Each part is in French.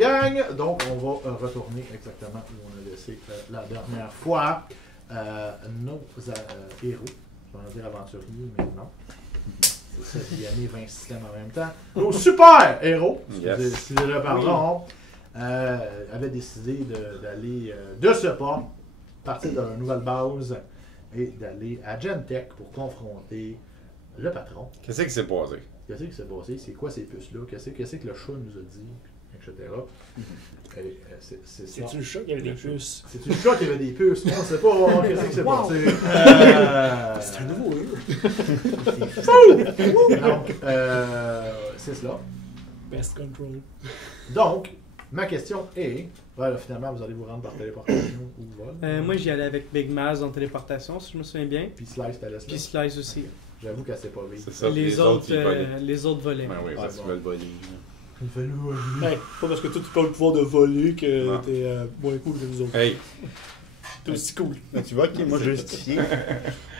gang. Donc, on va retourner exactement où on a laissé la dernière fois. Nos héros, je vais en dire aventuriers, mais non. C'est ça, Yanné 20 systèmes en même temps. Nos super héros, si je le pardon, avaient décidé d'aller de ce pas, partir de leur nouvelle base et d'aller à Gentech pour confronter le patron. Qu'est-ce qui s'est passé? Qu'est-ce qui s'est passé? C'est quoi ces puces-là? Qu'est-ce que le chat nous a dit? Etc. C'est-tu le chat qui avait des puces? C'est-tu le chat qui avait des puces? On ne sait pas qu'est-ce qui s'est passé. C'est un nouveau jeu. C'est fou! Donc, c'est cela. Best control. Donc, ma question est, voilà, finalement, vous allez vous rendre par téléportation ou vol. Moi, j'y allais avec Big Maz en téléportation, si je me souviens bien. Puis Slice, t'as laissé. Puis Slice aussi. J'avoue qu'elle s'est pas vite. C'est ça, Les autres volaient. Ben oui, parce qu'ils veulent voler. Il fait lourd. Hey, pas parce que toi tu as le pouvoir de voler que t'es moins cool que nous autres. Hey! T'es aussi cool. Ben, tu vois, ok, moi je justifie.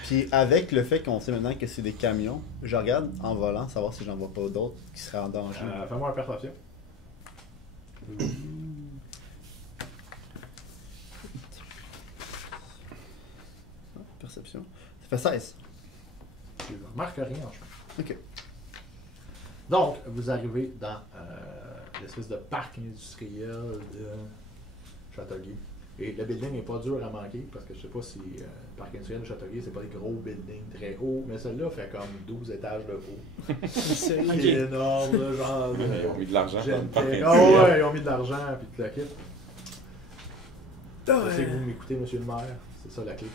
Puis avec le fait qu'on sait maintenant que c'est des camions, je regarde en volant, savoir si j'en vois pas d'autres qui seraient en danger. Fais-moi un perception. Perception. Ça fait 16. Tu remarques rien en chemin. Ok. Donc, vous arrivez dans l'espèce de parc industriel de Châteauguay. Et le building n'est pas dur à manquer parce que je sais pas si le parc industriel de Châteauguay, c'est pas des gros buildings très hauts, mais celui-là fait comme 12 étages de haut. C'est énorme, là, genre. Ils ont mis de l'argent dans le parc Ah industriel. ouais, ils ont mis de l'argent puis tout le kit. Je sais que vous m'écoutez, monsieur le maire. C'est ça la clé.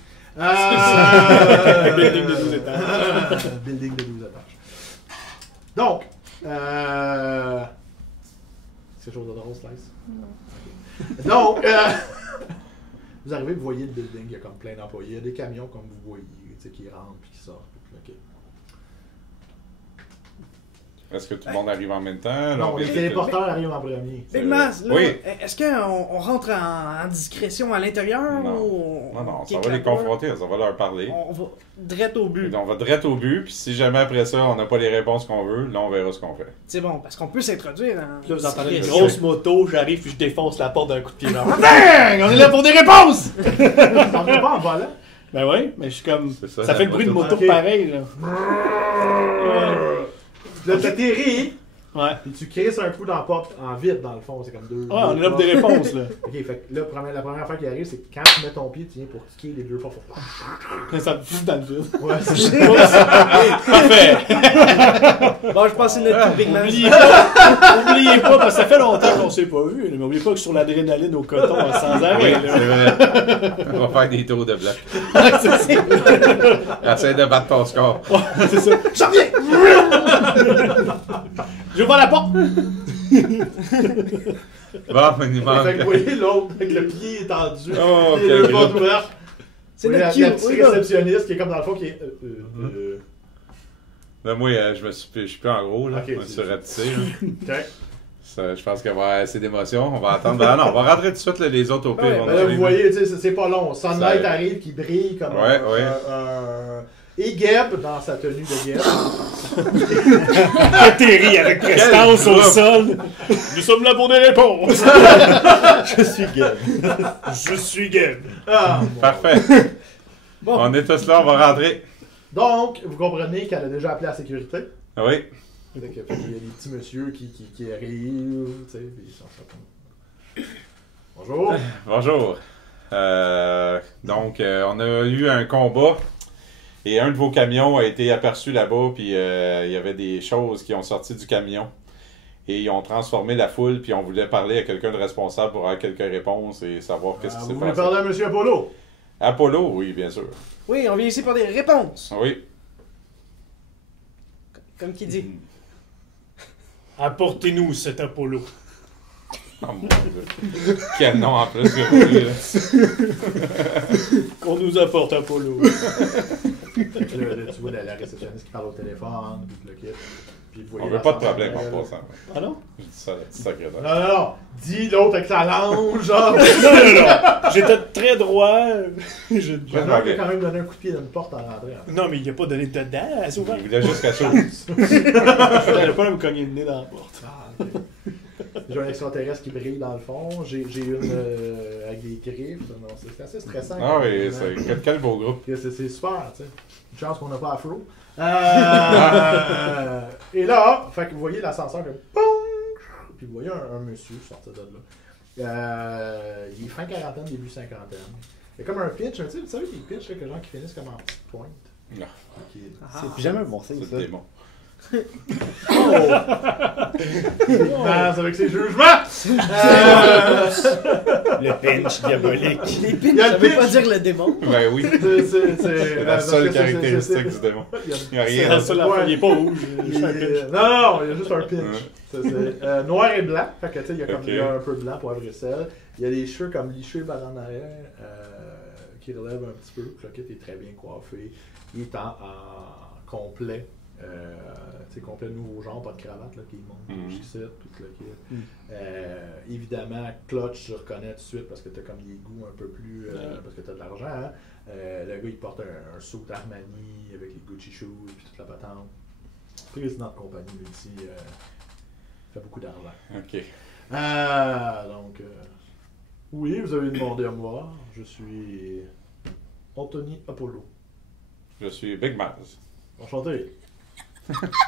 Building de 12 étages. Building de 12 étages. Donc, c'est quelque chose de drôle, Slice? Non. Donc, vous arrivez, vous voyez le building, il y a comme plein d'employés, il y a des camions comme vous voyez, tu sais, qui rentrent puis qui sortent. Puis, okay. Est-ce que tout le monde arrive en même temps? Non, les téléporteurs arrivent en premier. Big Maz, là, Oui. est-ce qu'on rentre en discrétion à l'intérieur Non. ou Non, ça va les confronter, ça va leur parler. On va direct au but. On va direct au but, puis si jamais après ça, on n'a pas les réponses qu'on veut, là, on verra ce qu'on fait. C'est bon, parce qu'on peut s'introduire en Puis là, vous entendez une discrétion. grosse moto, j'arrive puis je défonce la porte d'un coup de pied. Genre. Bang! On est là pour des réponses! On ne pas en volant. Ben oui, mais je suis comme. C'est Ça, ça, fait la le bruit de moto. moto pareil, là. Là, t'atterris, Ouais. puis tu crisses un coup dans la porte en vide, dans le fond. C'est comme deux. Ouais, on est là pour des réponses, là. Ok, fait que là, la première affaire qui arrive, c'est que quand tu mets ton pied, tu viens pour kicker les deux portes. Ça me fout dans le vide. Ouais, c'est Parfait! Bon, je pense que c'est notre coup, Big Maz. Oubliez pas, parce que ça fait longtemps qu'on s'est pas vu, mais oubliez pas que sur l'adrénaline au coton, sans Oui, arrêt, c'est là. vrai. On va faire des tours de bloc. Essaye de battre ton score. C'est ça. J'en reviens! J'ouvre la porte! Bon, mais il manque. Fait que vous voyez l'autre avec le pied étendu, Oh, et quel le gros. porte ouverte. C'est Oui, notre la cue. petite Oui, là. réceptionniste qui est comme dans le fond qui est. Là, moi, je suis plus en gros, là. Ok, On c'est- se ratissé, là. Ok. Ça, je pense qu'il va y avoir assez d'émotions. On va attendre. Ben non, on va rentrer tout de suite, là, les autres au pire. Ouais, vont Ben nous là, vous suivre. voyez, tu sais, c'est pas long. Sunlight Ça- arrive qui brille comme Ouais, un- ouais. Et Geb, dans sa tenue de Geb. Atterri avec prestance au groupe. sol. Nous sommes là pour des réponses. Je suis Gab. Je suis Gab. Ah, bon. Parfait. Bon. On est tous là, on va rentrer. Donc, vous comprenez qu'elle a déjà appelé la sécurité. Oui. Fait qu'il y a des petits messieurs qui arrivent, tu sais, puis ils sont comme... Bonjour. Bonjour. Donc, on a eu un combat et un de vos camions a été aperçu là-bas, puis il y avait des choses qui ont sorti du camion et ils ont transformé la foule, puis on voulait parler à quelqu'un de responsable pour avoir quelques réponses et savoir qu'est-ce qui s'est Vous voulez passé. parler à Monsieur Apollo? Apollo, oui, bien sûr. Oui, on vient ici pour des réponses. Oui. Comme qui dit. Apportez-nous cet Apollo. Oh mon Dieu. Quel nom en plus que lui, là. Qu'on nous apporte Apollo. Fait que là, tu vois la réceptionniste qui parle au téléphone, puis le kit. Puis vous voyez On veut la pas de sensation problème en d'elle. passant. Ah non? Je dis ça, la petite secrétaire. Non. Dis l'autre avec sa langue, genre. Non. J'étais très droit. Je... J'aimerais qu'il a quand même donné un coup de pied dans une porte en rentrant. Non, mais il a pas donné dedans. C'est ouvert. Il voulait juste quelque chose. Je n'allais pas me cogner le nez dans la porte. Ah, ok. J'ai un extraterrestre qui brille dans le fond. J'ai une avec des griffes. Non, c'est assez stressant. Ah oui, c'est quel beau groupe. C'est super, tu sais. Une chance qu'on n'a pas Afro. Et là, fait que vous voyez l'ascenseur comme boum! Puis vous voyez un monsieur sortir de là. Il est fin quarantaine, début cinquantaine. Il y a comme un pitch, tu sais, vous savez, des pitchs là, que gens qui finissent comme en petite pointe. Non. C'est jamais un bon signe, ça. C'est bon. Mince avec ses jugements! Le pinch diabolique. Les Il pins, y a ça le veut pitch. pas dire le démon. Ben oui. C'est La seule caractéristique du démon. Il y a- Il n'y a C'est rien. la seule affaire, il est pas rouge. Il est juste un pitch. Non, il y a juste un pitch. Noir et blanc. Fait que tu sais, il y a comme Ok. il y a un peu de blanc, poivre et sel. Il y a les cheveux comme lichés par en arrière, qui relèvent un petit peu. Cloquette est très bien coiffé. Il est en complet. Tu sais, complet nouveau genre, pas de cravate là, qui monte jusqu'ici, puis Cloquette. Évidemment, Clutch, je reconnais tout de suite parce que tu as comme des goûts un peu plus. Parce que tu as de l'argent. Hein? Le gars, il porte un suit Armani avec les Gucci shoes puis toute la patente. Président de compagnie multi. Fait beaucoup d'argent. Ok. Donc, oui, vous avez demandé à me voir. Je suis Anthony Apollo. Je suis Big Maz. Enchanté.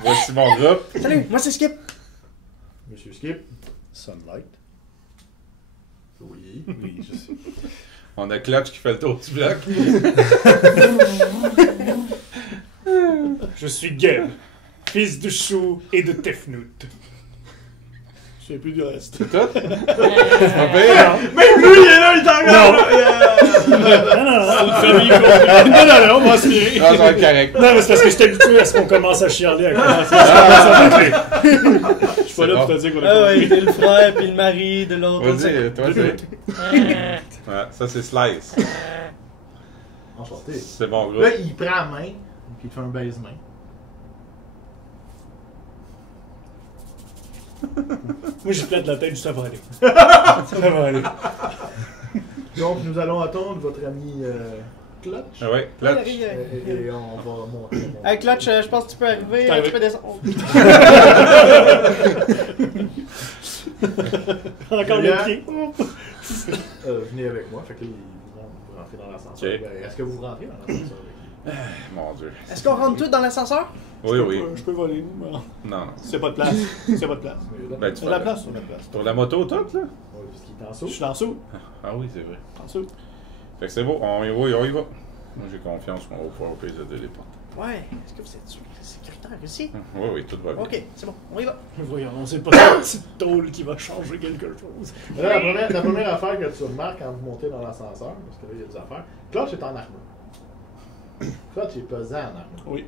Voici mon groupe. Salut, moi c'est Skip. Monsieur Skip. Sunlight. Oui. Oui, je sais. On a Clutch qui fait le tour du bloc. Je suis Geb, fils de Chou et de Tefnout. Je sais plus du reste. C'est tout? C'est pas pire. Même lui, il est là, il t'en Non, on va se virer. Ah, ça va être correct. Non, mais c'est parce que je suis habitué à ce qu'on commence à chialer. À commencer à parler. Je suis pas là pour te dire qu'on a Ah ouais, compris. t'es le frère puis le mari de l'autre. Vas-y, toi, c'est. Ouais, ça, c'est Slice. Enchanté. C'est mon groupe. Là, il prend la main, puis il te fait un baise-main. Moi, j'ai plate la tête, ça va aller. Ça va aller. Donc, nous allons attendre votre ami Clutch. Ah ouais, Clutch. Et on va monter. Hey Clutch, je pense que tu peux arriver. T'arrives. Tu peux descendre. Encore le pied. Venez avec moi. Fait que là, vous rentrez dans l'ascenseur. Ok. Ben, est-ce que vous rentrez dans l'ascenseur avec lui? Mon Dieu. Est-ce qu'on rentre tous dans l'ascenseur? Oui, oui. Je peux voler. Mais Non, non. c'est pas de place. C'est pas de place. Ben, tu Il y a de la fais- place, il y a de la place. Pour la moto, toute, là? Oui, parce qu'il est en Je saut. suis en dessous. Ah oui, c'est vrai. En dessous. Fait que c'est beau, on y va, on y va. Moi, j'ai confiance qu'on va pouvoir ouvrir les portes. Ouais. Est-ce que vous êtes sûr que c'est sécuritaire ici? Oui, oui, tout va bien. Ok, c'est bon, on y va. Voyons, c'est pas cette petite tôle qui va changer quelque chose. Mais là, la première affaire que tu remarques quand vous montez dans l'ascenseur, parce que là, il y a des affaires, Clutch est en armure. Clutch est pesant en armure. Oui.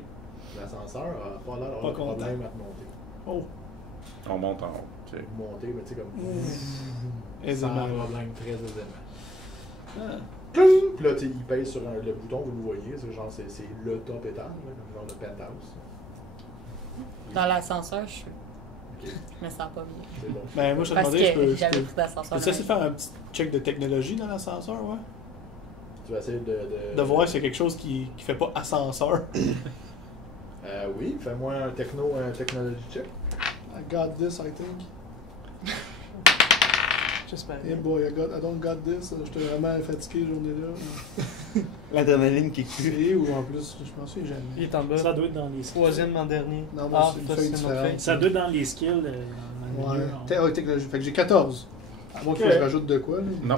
L'ascenseur n'a pas l'air d'avoir Pas de content. problème à te monter. Oh. On monte en haut. tu sais. Vous montez, mais tu sais, comme. Aisément. Sans problème, très aisément. Ah. Cling! Puis là, tu sais, il pèse sur le bouton, vous le voyez, c'est genre, c'est le top étage, là, comme genre le penthouse. Dans l'ascenseur, je suis. Ok, Je me sens pas bien. c'est bon. Ben, moi, je te Parce demandais, je que peux. j'avais pris l'ascenseur. Peux-tu essayer de faire un petit check de technologie dans l'ascenseur, ouais? Tu vas essayer De voir si c'est quelque chose qui fait pas ascenseur. Oui, fais-moi un technology check. I got this, I think. J'espère. Hey boy, I don't got this. J'étais vraiment fatigué journée-là. L'adrénaline qui crie. Et ou en plus, je m'en souviens jamais. Il est en bas. Ça doit être dans les skills. Troisième en dernier. Non, moi, c'est une toi, feuille c'est une autre différente. feuille. Ça doit être dans les skills. Dans le Ouais. milieu, Ouais, technologie. Fait que j'ai 14. À moins que Ok. je rajoute de quoi, là. Non.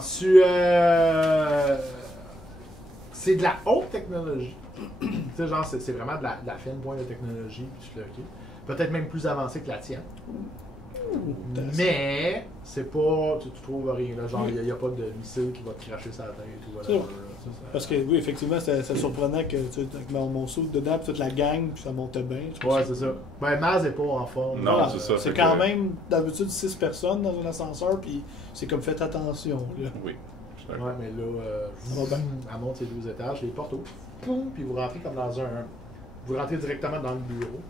C'est de la haute technologie. Tu sais, genre, c'est vraiment de la fine pointe de technologie, puis tu fais OK. Peut-être même plus avancé que la tienne. Mais, c'est pas. Tu trouves rien, là. Genre, il n'y a pas de missile qui va te cracher sa tête ou whatever. C'est là. Ça, Parce que oui, effectivement, c'est surprenant que tu sais, avec mon saut dedans, puis toute la gang, puis ça montait bien. Je pense Ouais, que- c'est ça. Ben, Maz n'est pas en forme. Non, là. c'est ça. C'est fait quand que- même d'habitude 6 personnes dans un ascenseur, puis c'est comme faites attention. Là. Oui. je suis d'accord. Ouais, mais là, Ça va bien. elle monte ses 12 étages, les portes ouvrent, poum, puis vous rentrez comme dans un. Vous rentrez directement dans le bureau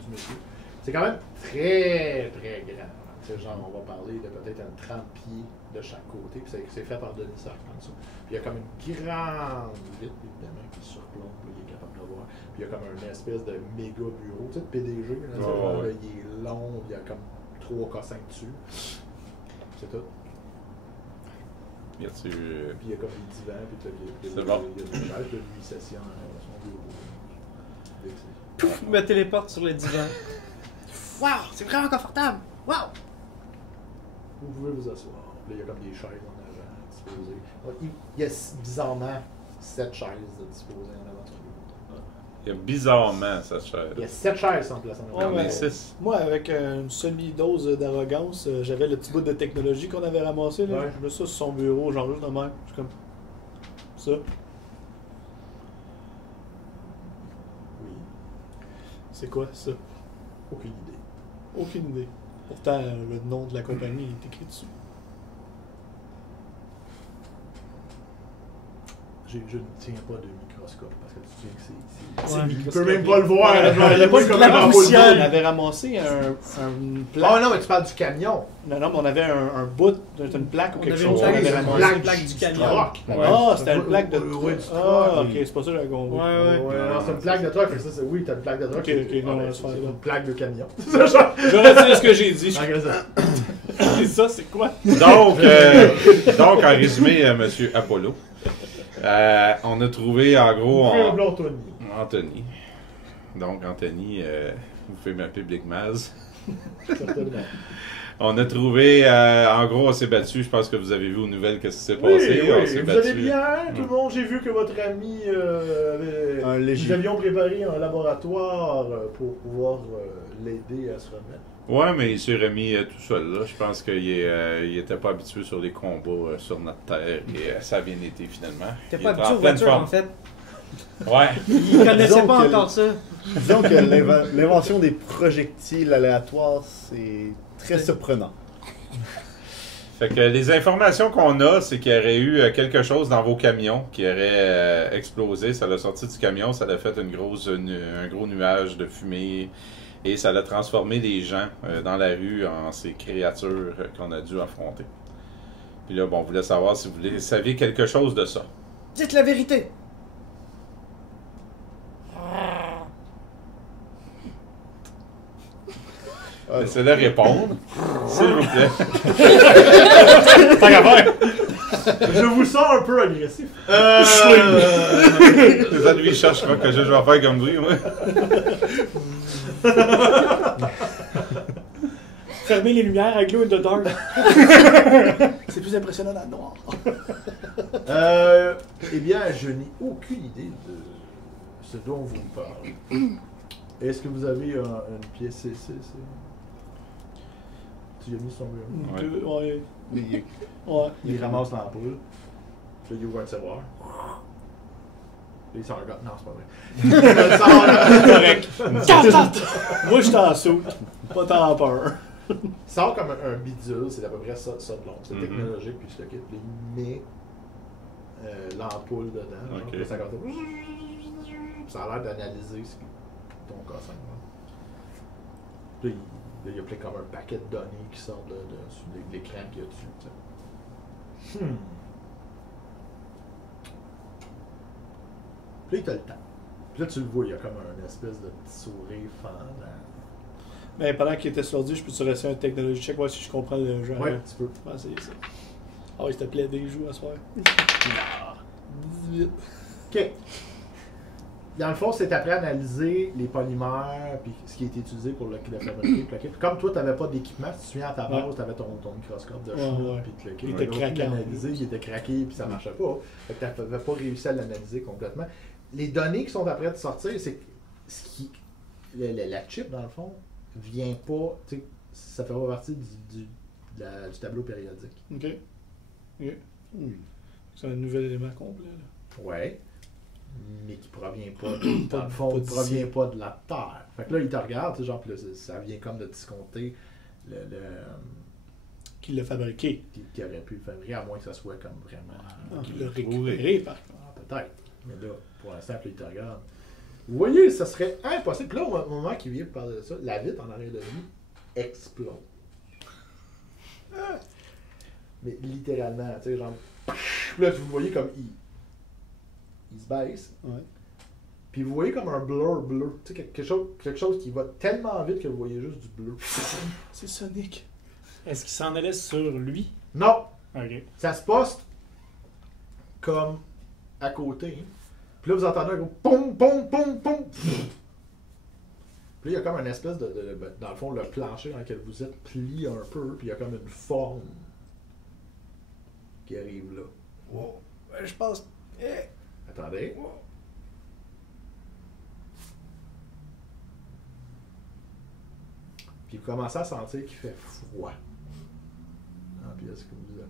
du monsieur. C'est quand même très, très grand. Tu sais, genre, on va parler de peut-être un 30 pieds de chaque côté, puis c'est fait par demi-cercle comme ça. Puis il y a comme une grande vitre, évidemment, qui surplombe, là, il est capable de voir. Puis il y a comme une espèce de méga bureau, tu sais, de PDG, là, Ouais, ouais. il est long, il y a comme 3 cossins dessus. C'est tout. Y a-tu. Puis il y a comme des divans, puis il y a C'est bon. des chaises, puis lui, il s'assied son bureau. Pouf, me téléporte sur le divan. Wow, c'est vraiment confortable. Wow. Vous pouvez vous asseoir. Là, il y a comme des chaises en avant disposées. Il y a bizarrement 7 chaises disposées en avant. Il y a bizarrement cette chaise. Il y a 7 chaises en place en Ouais, avant. On est ouais. 6. Moi, avec une semi-dose d'arrogance, j'avais le petit bout de technologie qu'on avait ramassé. Là. Ouais. Je mets ça sur son bureau, genre juste de même. Je suis comme. Ça. Oui, C'est quoi ça? aucune idée. Aucune idée. Pourtant, le nom de la compagnie est écrit dessus. Je ne tiens pas de microscope parce que tu sais que c'est. Ouais. Tu peux même pas le voir. Ouais, genre, il y a pas comme de un la ampoule poussière. On bleue. avait ramassé une plaque. Oh non, mais tu parles du camion. Non, non, mais on avait un bout, une plaque ou On quelque avait chose. une On plaque, avait une ramassé. plaque. plaque du camion. truck. Ah, c'était une Ouais, plaque de ouais, du Ah, truck. ok, c'est pas ça que j'avais compris. Ouais, ouais. Ouais, non, c'est une plaque de truck. Ça, oui, t'as une plaque de truck. Ok, ok, non, ben, laisse faire, c'est là. une plaque de camion. C'est ça, genre. J'aurais dit ce que j'ai dit. Ok, ça. Et ça, c'est quoi? Donc, en résumé, Monsieur Apollo, on a trouvé en gros Un blond Tony. Anthony. Donc, Anthony, vous pouvez m'appeler Big Maz. Certainement. On a trouvé, en gros, on s'est battu. Je pense que vous avez vu aux nouvelles qu'est-ce qui s'est Oui, passé. On oui, s'est vous battu. allez bien, tout le monde. J'ai vu que votre ami avait... Un léger. Nous avions préparé un laboratoire pour pouvoir l'aider à se remettre. Ouais, mais il s'est remis tout seul. Là. Je pense qu'il était pas habitué sur les combats sur notre terre et ça a bien été finalement. T'es Il pas était habitué en aux pleine voitures, en forme. fait. Ouais. Il connaissait Disons pas que encore ça. Disons que l'invention des projectiles aléatoires, c'est très surprenant. Fait que les informations qu'on a, c'est qu'il y aurait eu quelque chose dans vos camions qui aurait explosé. Ça l'a sorti du camion, ça l'a fait un gros nuage de fumée et ça l'a transformé les gens dans la rue en ces créatures qu'on a dû affronter. Puis là, bon, on voulait savoir si vous saviez quelque chose de ça. Dites la vérité. Essayez de répondre, s'il vous plaît. Tant qu'à faire. Je vous sens un peu agressif. Les autres, lui, ils cherchent pas que je vais faire comme lui, moi. Fermer les lumières avec Glow in the Dark. C'est plus impressionnant dans le noir. Eh bien, je n'ai aucune idée de ce dont vous me parlez. Est-ce que vous avez une pièce CC? Tu y as mis son bureau. Ouais. Mais Ouais. Il ramasse l'ampoule. Puis là, il ouvre un tiroir. Puis il sort un gars. Non, c'est pas vrai. Il sort Correct. Moi, je t'en saute. Pas tant peur. il sort comme un bidule, c'est à peu près ça de long. C'est Mhm. technologique, puis je le quitte. Puis il met l'ampoule dedans. Genre, Ok. puis ça commence à- Ça a l'air d'analyser ton cossin. Puis là, il y a plein comme un paquet de données qui sortent de l'écran qu'il y a dessus. Tu sais. Puis là, il t'a le temps. Puis là, tu le vois, il y a comme un espèce de petit sourire fendant. Mais pendant qu'il était sur l'ordi, je peux-tu rester un technologie check, voir si je comprends le jeu. Ouais, tu peux. Ouais, c'est ça. Ah oui, s'il te plaît, des joues à soir. 18. OK. Dans le fond, c'est après analyser les polymères puis ce qui a été utilisé pour le fabriquer. Puis comme toi, tu n'avais pas d'équipement, si tu te souviens à ta base, Ouais. tu avais ton microscope de Ouais, chat, ouais. puis tu Il était craqué. l'analyser, il était craqué, puis ça marchait pas. Fait que tu n'avais pas réussi à l'analyser complètement. Les données qui sont après de sortir, c'est que ce qui, la chip, dans le fond, vient pas, tu sais, ça fait pas partie du tableau périodique. Ok. Ok. C'est un nouvel élément complet. Là. Ouais. Mais qui provient pas, Pas- dans le fond, pas ne d'ici. provient pas de la Terre. Fait que là, il te regarde, tu sais, genre, puis là, ça vient comme de discompter Qui l'a fabriqué. qui aurait pu le fabriquer, à moins que ça soit comme vraiment. Qui l'a récupéré, par contre. Ah, peut-être. Mais là, pour l'instant, puis là, il te regarde. Vous voyez, ça serait impossible. Puis là, au moment qu'il vient de parler de ça, la vitre en arrière de lui explose. Ah! Mais littéralement, tu sais, genre. Puis là, vous voyez comme il se baisse. Ouais. Puis vous voyez comme un blur bleu. Tu sais, quelque chose qui va tellement vite que vous voyez juste du bleu. C'est Sonic. Est-ce qu'il s'en allait sur lui? Non! Ok. Ça se poste comme à côté. Hein. Puis là, vous entendez un gros pom, pom, pom, pom. Puis là, il y a comme une espèce dans le fond, le plancher dans lequel vous êtes plie un peu. Puis il y a comme une forme qui arrive là. Wow. Je pense. Attendez. Puis vous commencez à sentir qu'il fait froid dans la pièce que vous êtes.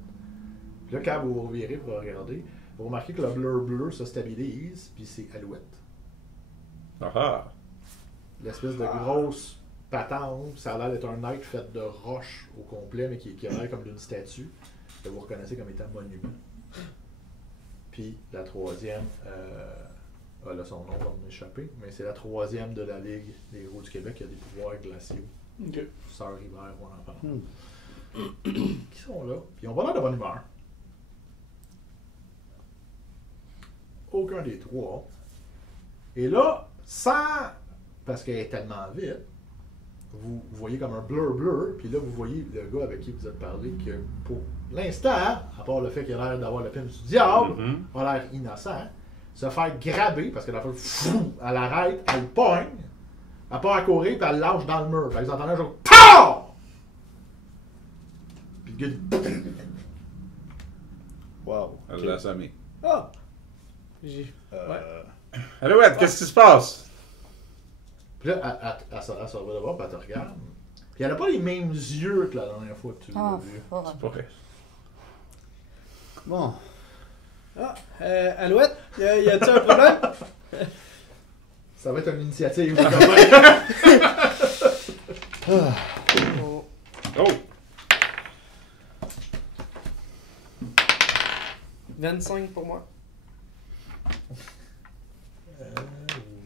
Puis là, quand vous revirez pour regarder, vous remarquez que le bleu se stabilise, puis c'est Alouette. Ah L'espèce de grosse patente, ça a l'air d'être un être fait de roche au complet, mais qui a l'air comme d'une statue, que vous reconnaissez comme étant monument. Puis la troisième, là son nom va m'échapper, mais c'est la troisième de la Ligue des Héros du Québec qui a des pouvoirs glaciaux. Ok. Sœur Hiver, on en parle. Qui sont là, puis ils ont pas l'air de bonne humeur. Aucun des trois. Et là, parce qu'elle est tellement vite, vous voyez comme un bleu, puis là, vous voyez le gars avec qui vous êtes parlé, que pour l'instant, à part le fait qu'il a l'air d'avoir le film du diable, a l'air innocent, se faire graber, parce que la fois, elle arrête, elle pogne, elle part à courir, puis elle lâche dans le mur. Fait que vous entendez un jour, PAH! Puis le gars, Wow. Elle l'a assommé. Ah! Alouette, qu'est-ce qui se passe? puis là, elle se va d'abord, puis elle te regarde. Puis elle n'a pas les mêmes yeux que la dernière fois que tu l'as vu. C'est pas vrai. Bon. Ah, Alouette, y a-t-il un problème? Ça va être une initiative. Oh. Oh! 25 pour moi.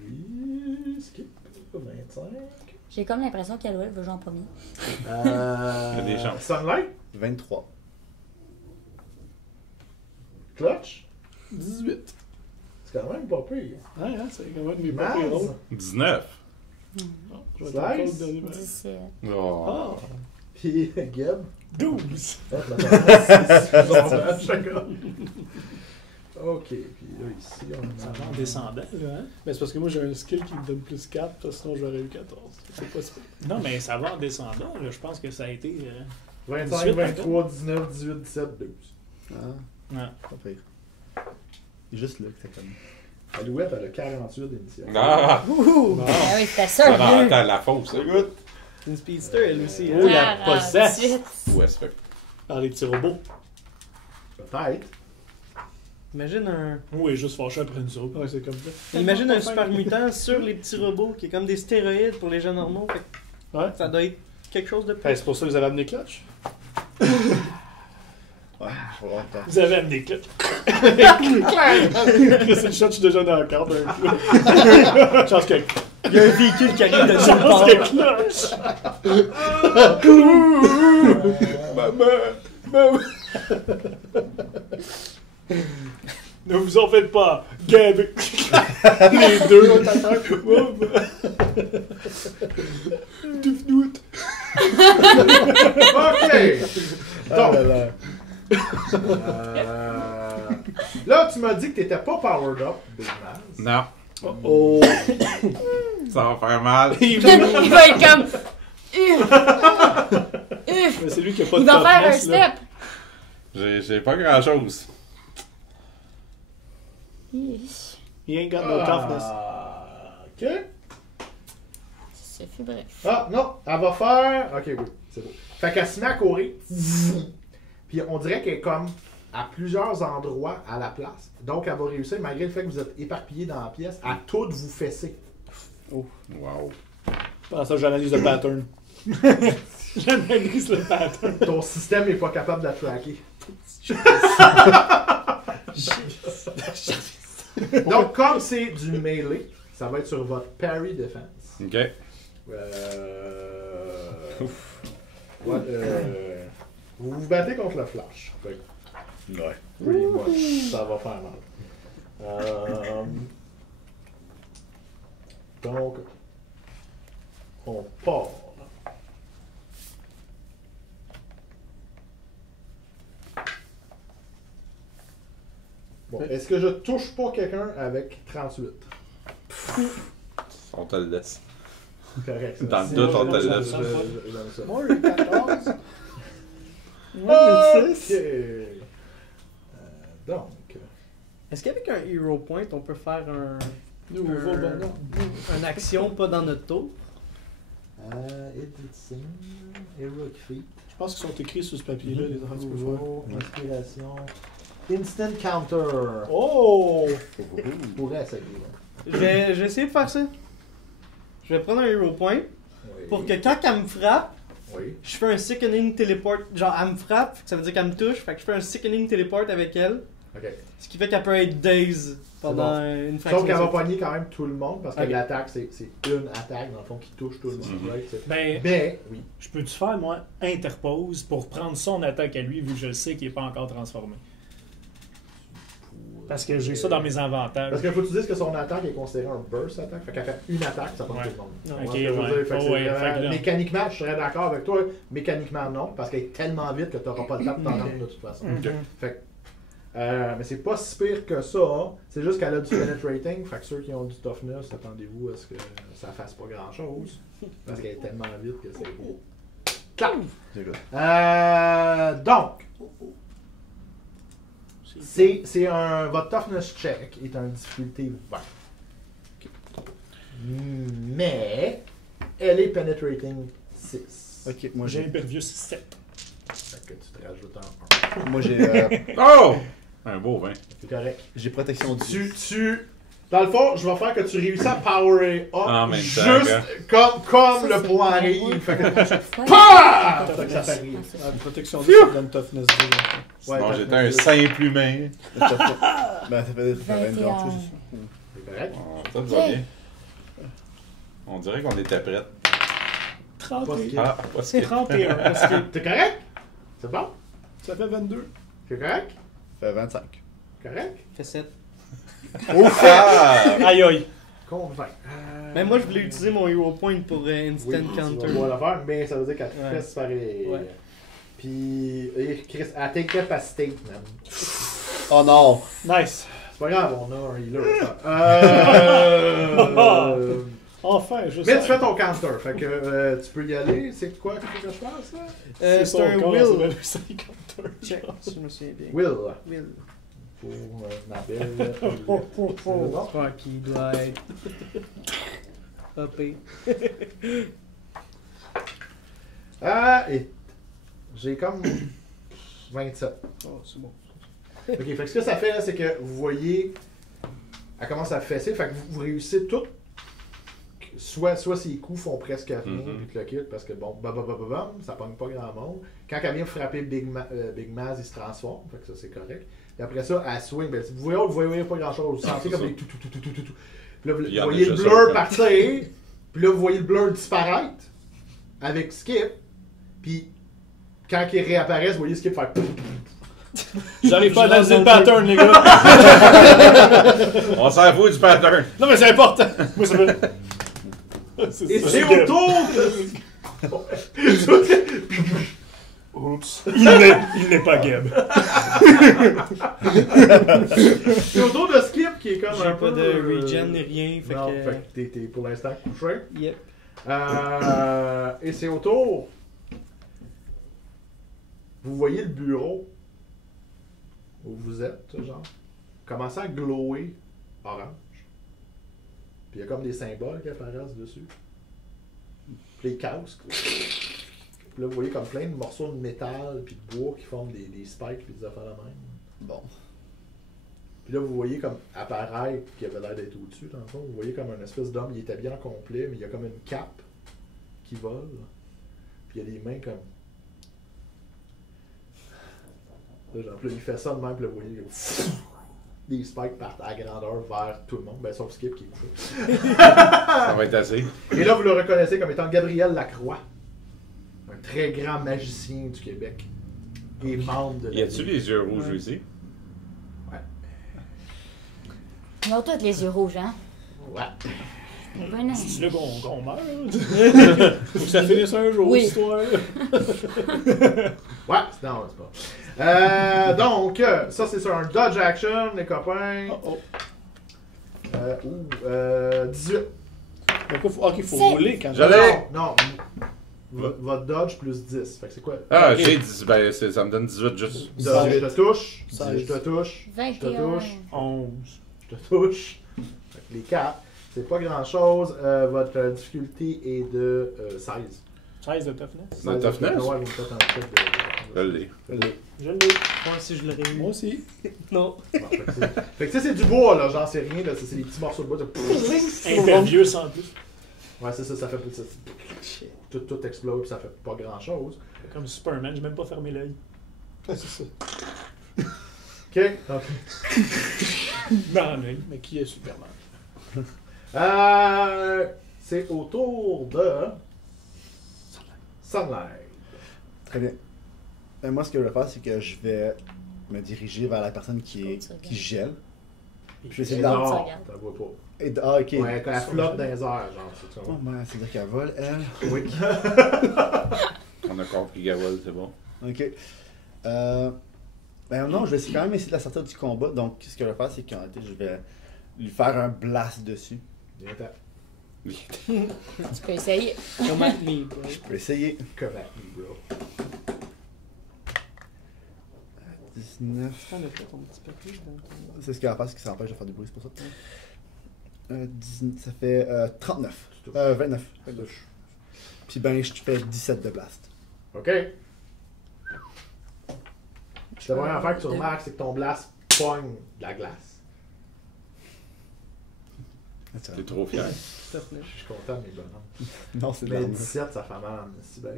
Oui, skip. 25. J'ai comme l'impression qu'Alouette veut jouer en premier. Il y a des chances. Sunlight, 23. Clutch. 18. C'est quand même pas pire. Ouais, hein, c'est quand même mes Maz, papiers drôles. 19. Non, je vais être Slice. encore le dernier match. 17. Oh. Ah! puis Geb. 12! Ok, puis là, ici, on Ça va en a... descendant, là, hein? Mais c'est parce que moi, j'ai un skill qui me donne plus 4, parce que sinon, j'aurais eu 14. C'est pas super. Non, mais ça va en descendant. Là. Je pense que ça a été. 25, 18, 23, 19, 18, 17, 12. Ah, Ouais. pas pire. Juste là que c'est comme. Alouette, elle a 48 d'initiative. Ah! Ah oui, c'était ça, Ça le dans bleu. la fausse, ça. C'est une speedster, elle aussi. Oh, Hein? la possesse! 48. Ouais, ça fait. Par les petits robots. Peut-être. Imagine un. Oui, juste fâché après nous autres. Ouais, c'est comme ça. Imagine un super mutant sur les petits robots qui est comme des stéroïdes pour les gens normaux. Fait que Ouais. ça doit être quelque chose de plus. Hey, c'est pour ça que vous avez amené Clutch. Ouais, je vais voir le temps. Vous avez amené Clutch. C'est le shot, je suis déjà dans la carte d'un coup. Chance que. Il y a un véhicule qui arrive de nulle Chance part. que Clutch! Ne vous en faites pas, Gab. Les deux, on t'attaque. Doufnout. Ok! Ah Donc, là là. là, tu m'as dit que t'étais pas powered up, Big Maz. Non. Oh. Ça va faire mal. Il va être comme. Mais c'est lui qui a pas de Il va faire un toughness, là. step. J'ai pas grand chose. He ain't got no toughness. Ok. Ça fait bref. Ah, non, elle va faire. Ok, oui, c'est beau. Fait qu'elle se met à courir. Puis on dirait qu'elle est comme à plusieurs endroits à la place. Donc elle va réussir, malgré le fait que vous êtes éparpillés dans la pièce, à toutes vous fesser. Wow. Ah, ça, j'analyse le pattern. J'analyse le pattern. Ton système n'est pas capable de la tracker. Donc, comme c'est du melee, ça va être sur votre parry defense. Ok. Vous vous battez contre le flash. Fait que, Ouais. pretty much, ça va faire mal. Donc, on part. Bon, est-ce que je touche pas quelqu'un avec 38? On te le laisse. Correct. Dans le Sinon, doute, on te le laisse. j'aime ça. Moi, j'ai 14. Moi, j'ai Ok. 6. Donc, Est-ce qu'avec un Hero Point, on peut faire Nouveau bonhomme. une action pas dans notre tour? Editing, Heroic Feat, Je pense qu'ils sont écrits sur ce papier-là, les affaires que tu peux faire. nouveau, inspiration, Instant Counter. Oh! Je pourrais essayer. là. Je vais essayer de faire ça. Je vais prendre un Hero Point Oui. pour que quand elle me frappe, Oui. je fais un Sickening Teleport. Genre, elle me frappe, ça veut dire qu'elle me touche, fait que je fais un Sickening Teleport avec elle. Ok. Ce qui fait qu'elle peut être dazed pendant une fraction. Sauf qu'elle va de seconde. pogner quand même tout le monde parce que Ok. l'attaque, c'est une attaque dans le fond qui touche tout le monde. Mhm. Right? Ben, Mais, oui. je peux-tu faire, moi, interpose pour prendre son attaque à lui, vu que je sais qu'il n'est pas encore transformé? Parce que j'ai ça dans mes avantages. Parce qu'il faut que tu dises que son attaque est considérée un burst attaque. Fait qu'elle fait une attaque, ça prend Ouais. tout le monde. Ok, Ouais, ce que je veux ouais. dire. Fait que Oh, c'est ouais, vraiment- fait que là- mécaniquement, je serais d'accord avec toi. Mécaniquement, non. Parce qu'elle est tellement vite que tu n'auras pas le temps de t'en rendre de toute façon. Ok. Fait que, mais c'est pas si pire que ça. Hein. C'est juste qu'elle a du penetrating. Fait que ceux qui ont du toughness, attendez-vous à ce que ça fasse pas grand chose. Parce qu'elle est tellement vite que c'est beau. Clap! J'écoute. Donc, c'est un. Votre toughness check est un difficulté 20. Mais, elle est penetrating 6. Ok, moi J'ai j'ai. Impervious 7. Fait que tu te rajoutes un 1. Moi j'ai. Oh! Un beau vin. C'est correct. J'ai protection du. Dans le fond, je vais faire que tu réussis à power up En même temps, juste comme le point arrive. Fait que Ah! Fait que ça fait rire. La protection de ça donne toughness 2. Ouais, Sinon, t'as- j'étais un simple humain. Ben, ça fait 20 ans. C'est correct. Tout va bien. On dirait qu'on était prêts. 31. Ah, pas ce que- 31. Parce que T'es correct? C'est bon? Ça fait 22. T'es correct? Ça fait 25. Correct? Fait 7. Ah! aïe aïe. Convainc. Mais moi, je voulais utiliser mon Hero Point pour Instant Oui, tu vas Counter. pouvoir le faire, mais ça veut dire qu'elle te Ouais. fait pareil. Ouais. Puis, Chris, elle take capacité, man. Oh non! Nice. C'est pas grave, on a un healer. Enfin, je Mais sais. tu fais ton counter, fait que tu peux y aller. C'est quoi qu'il faut que je fasse, là? C'est un Will. C'est counter. Check, si je me souviens bien. Will. Will. Pour ma belle. C'est bon? Je crois qu'il doit être. Hopé. Et j'ai comme 27. Oh, c'est bon. Ok, fait que ce que ça fait, là, c'est que vous voyez, elle commence à fesser, fait que vous réussissez tout. Soit ses coups font presque rien, Mhm. puis le kit, parce que bon, bam, ça pogne pas grand monde. Quand elle vient frapper Big Maz, il se transforme, fait que ça c'est correct. Et après ça, elle swing, ben, vous voyez pas grand chose, vous sentez comme des tout. Puis là, Il y vous en a voyez le déjà blur ça. partir, puis là, vous voyez le blur disparaître avec Skip, puis quand il réapparaît, vous voyez Skip faire. J'arrive pas à analyser le pattern, les gars. On s'en fout du pattern. Non, mais c'est important. Moi, ça fait. Et c'est au tour de. Oups. Il n'est pas Gab. C'est au tour de Skip qui est comme J'ai un pas peu, de regen ni rien, fait non, que. fait que t'es pour l'instant couché. Yep. Et c'est au tour. Vous voyez le bureau où vous êtes, genre, commencer à glower orange. Puis il y a comme des symboles qui apparaissent dessus. Puis les casques. Puis là, vous voyez comme plein de morceaux de métal puis de bois qui forment des spikes puis des affaires la même. Bon. Puis là, vous voyez comme apparaître, qui avait l'air d'être au-dessus, dans le fond. Vous voyez comme une espèce d'homme, il est habillé en complet, mais il y a comme une cape qui vole. Puis il y a des mains comme. Là, genre, puis là, il fait ça de même, puis là, vous voyez, des spikes partent à grandeur vers tout le monde, ben sauf Skip qui est couché. Ça va être assez. Et là, vous le reconnaissez comme étant Gabriel Lacroix, un très grand magicien du Québec. Et membre de la Y a-tu Ligue. les yeux rouges ici? Ils ont tous les yeux rouges, hein? Ouais. Ben, C'est là qu'on meurt. Là. Faut que ça finisse un jour, Oui. cette histoire. Ouais, non, c'est pas. Donc, ça c'est sur un dodge action, les copains. Oh. 18. Ok, faut C'est- rouler quand J'allais- Non, votre dodge plus 10. Fait que c'est quoi? Ah, Ok. j'ai 10. Ben, ça me donne 18 juste. Dodge, je te touche. Ça- Je te touche. 21. touche. 11. Je te touche. Fait que les 4. C'est pas grand chose. Votre difficulté est de 16. 16 de toughness. De toughness? Ouais, vous me faites un check Je de. l'ai. Je l'ai. Moi aussi, je l'aurais eu. Moi aussi. Non. Bon, fait que fait que tu sais, c'est du bois, là, j'en sais rien, là, c'est des petits morceaux de bois. Impervieux sans plus. Ouais, c'est ça, ça fait ça, tout explose, puis ça fait pas grand chose. Comme Superman, j'ai même pas fermé l'œil. C'est ça. Ok, donc. Dans l'œil, mais qui est Superman? C'est au tour de. Sunlight. Très bien. Moi, ce que je vais faire, c'est que je vais me diriger vers la personne qui gèle. Je vais essayer Et de la... dehors, regarde. t'as vois pas. Ah, ok. Ouais, quand elle flotte dans les airs, genre, c'est ça. Oh, ben, c'est-à-dire qu'elle vole, elle. Oui. On a compris Gawel, c'est bon. Ok. Ben non, je vais quand même essayer de la sortir du combat. Donc, ce que je vais faire, c'est qu'en réalité, je vais lui faire un blast dessus. Viens t'en. Tu peux essayer. Come at me, bro. Je peux essayer. Come at me, bro. 19. T'en as fait ton petit papier dans ton... C'est ce qu'elle va faire, c'est que ça empêche de faire du bruit, c'est pour ça. ça fait 39. 29. Ça touche. Puis ben, je fais 17 de blast. Ok. La première affaire que tu remarques, c'est que ton blast pogne de la glace. T'es trop fier. Toughness. Je suis content de mes bonhommes. Non, c'est de Mais l'arme. 17, ça fait mal, si bien.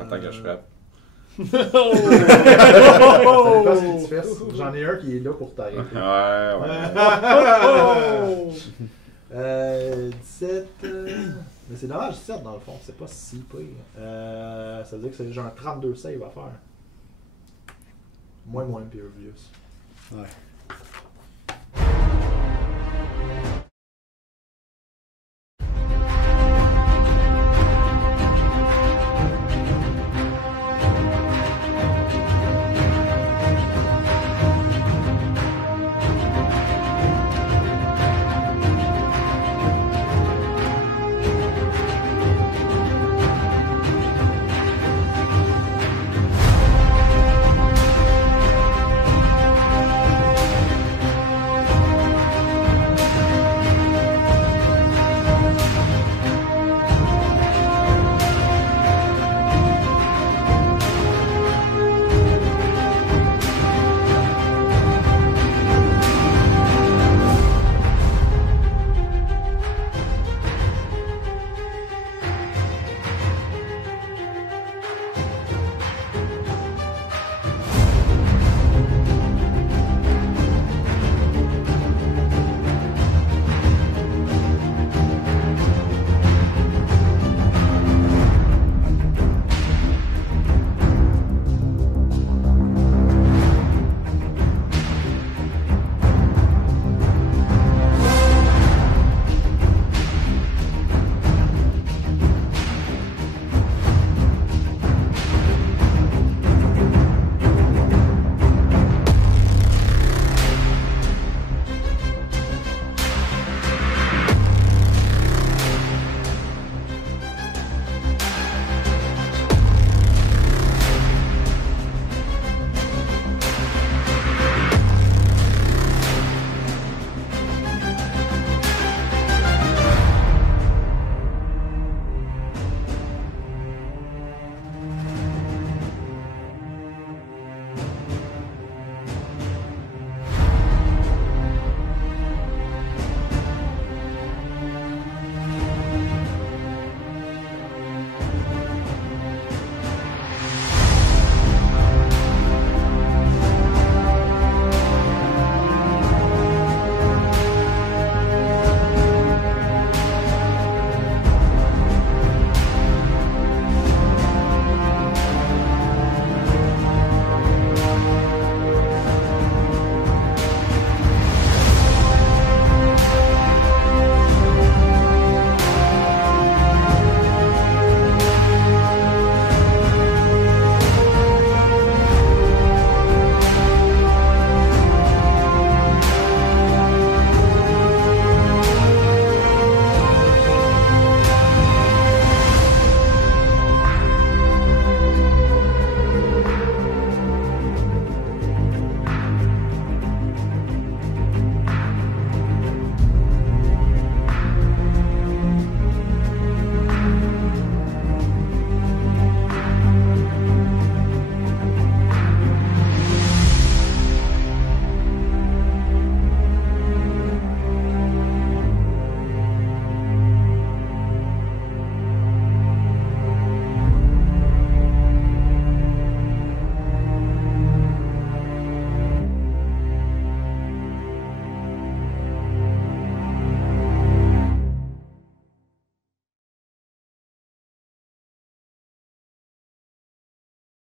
Attends que je frappe. Ça dépend ce que tu fais. J'en ai un qui est là pour t'arrêter. Ouais. 17. Mais c'est dommage, 17 dans le fond, c'est pas si pire. Ça veut dire que c'est déjà un 32 save à faire. Moins Pervious. Ouais.